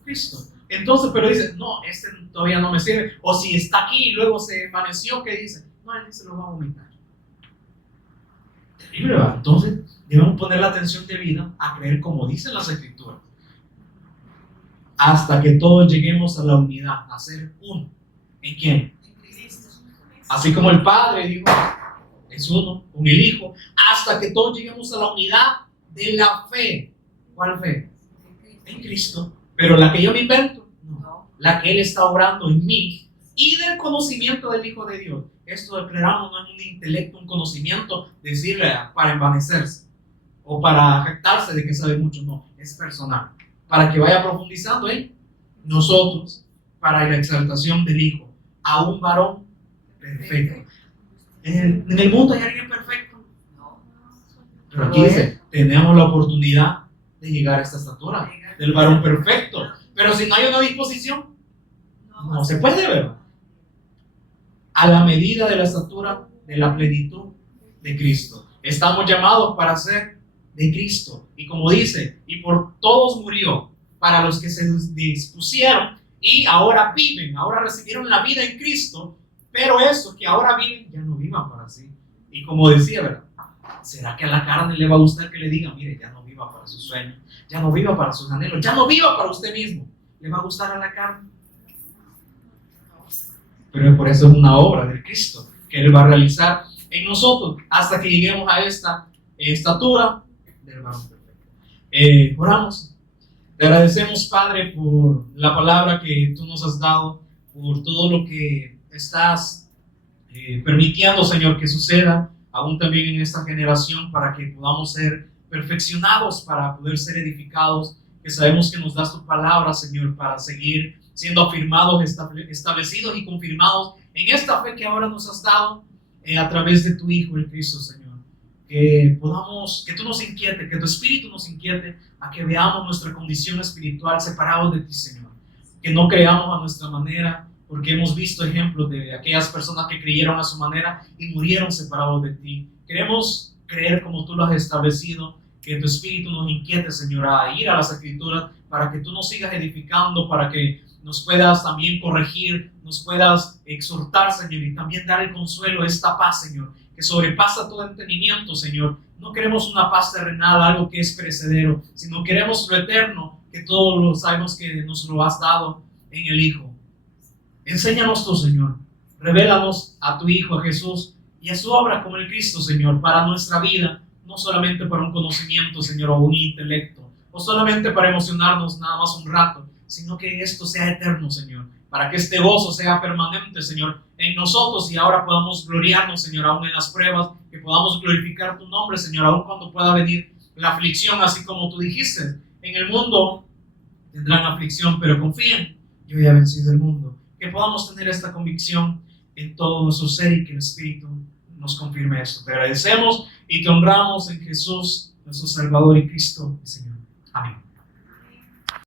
Cristo. Entonces, pero dice, no, este todavía no me sirve. O si está aquí y luego se desvaneció, ¿qué dice? No, él se lo va a vomitar. Terrible, ¿verdad? Entonces, debemos poner la atención debida a creer como dicen las Escrituras, hasta que todos lleguemos a la unidad, a ser uno. ¿En quién? Así como el Padre dijo, es uno, con el Hijo, hasta que todos lleguemos a la unidad de la fe. ¿Cuál fe? En Cristo. Pero la que yo me invento, no. La que Él está obrando en mí y del conocimiento del Hijo de Dios. Esto declaramos no es un intelecto, un conocimiento, decirle para envanecerse o para jactarse de que sabe mucho, no, es personal. Para que vaya profundizando en nosotros, para la exaltación del Hijo, a un varón perfecto. En el mundo hay alguien perfecto, pero aquí dice, tenemos la oportunidad de llegar a esta estatura del varón perfecto, pero si no hay una disposición, no se puede, ¿verdad? A la medida de la estatura de la plenitud de Cristo. Estamos llamados para ser de Cristo, y como dice, y por todos murió, para los que se dispusieron y ahora viven, ahora recibieron la vida en Cristo, pero estos que ahora viven ya no vivan para sí. Y como decía, ¿verdad? ¿Será que a la carne le va a gustar que le digan, mire, ya no viva para sus sueños, ya no viva para sus anhelos, ya no viva para usted mismo? ¿Le va a gustar a la carne? Pero por eso es una obra de Cristo que Él va a realizar en nosotros hasta que lleguemos a esta estatura del varón perfecto. Oramos. Te agradecemos, Padre, por la palabra que tú nos has dado, por todo lo que estás permitiendo, Señor, que suceda, aún también en esta generación, para que podamos ser perfeccionados, para poder ser edificados, que sabemos que nos das tu palabra, Señor, para seguir siendo afirmados, establecidos y confirmados en esta fe que ahora nos has dado a través de tu Hijo, el Cristo, Señor. Que podamos, que tú nos inquiete, que tu Espíritu nos inquiete a que veamos nuestra condición espiritual separados de ti, Señor. Que no creamos a nuestra manera, porque hemos visto ejemplos de aquellas personas que creyeron a su manera y murieron separados de ti. Queremos creer como tú lo has establecido, que tu Espíritu nos inquiete, Señor, a ir a las Escrituras para que tú nos sigas edificando, para que nos puedas también corregir, nos puedas exhortar, Señor, y también dar el consuelo, esta paz, Señor, que sobrepasa todo entendimiento, Señor. No queremos una paz terrenal, algo que es perecedero, sino queremos lo eterno, que todos lo sabemos que nos lo has dado en el Hijo. Enséñanos tú, Señor. Revélanos a tu Hijo, a Jesús, y a su obra como el Cristo, Señor, para nuestra vida, no solamente para un conocimiento, Señor, o un intelecto, o solamente para emocionarnos nada más un rato, sino que esto sea eterno, Señor, para que este gozo sea permanente, Señor, en nosotros y ahora podamos gloriarnos, Señor, aún en las pruebas, que podamos glorificar tu nombre, Señor, aún cuando pueda venir la aflicción, así como tú dijiste, en el mundo tendrán aflicción, pero confíen, yo ya he vencido el mundo. Que podamos tener esta convicción en todo nuestro ser y que el Espíritu nos confirme esto. Te agradecemos y te honramos en Jesús, nuestro Salvador y Cristo, Señor. Amén.